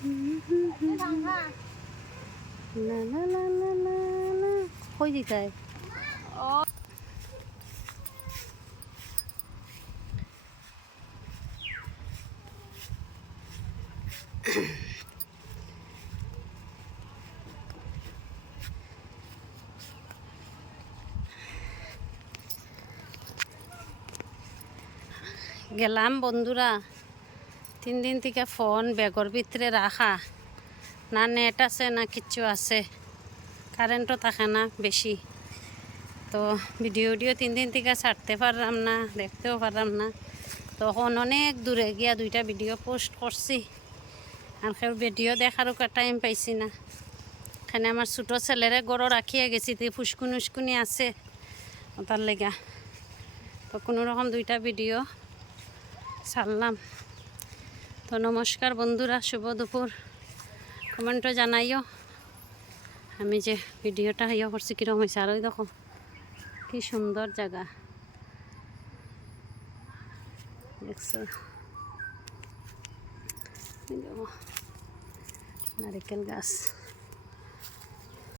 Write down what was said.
না না না না না না কই দিতাই গেলাম বন্ধুরা 3 দিন থেকে ফোন ব্যাগর ভিতরে রাখা না নেট আছে না কিচ্ছু আছে কারেন্টও থাকে না বেশি তো ভিডিও 3 দিন থেকে ছাড়তে পারলাম না দেখতেও পারলাম না তখন অনেক দূরে গিয়া 2টা ভিডিও পোস্ট করছি আর কেউ ভিডিও দেখারও টাইম পাইছি না এখানে আমার ছোটো ছেলেরে গড়ো রাখিয়ে গেছি তো ফুসকুনি উস্কুনি আছে তার লেগা তো কোনো রকম 2টা ভিডিও ছাড়লাম তো নমস্কার বন্ধুরা শুভ দুপুর কমেন্টও জানাইও আমি যে ভিডিওটা ইয়ে করছি কীরকম হয়েছে আর ওই দেখো কি সুন্দর জায়গা দেখছো নারিকেল গাছ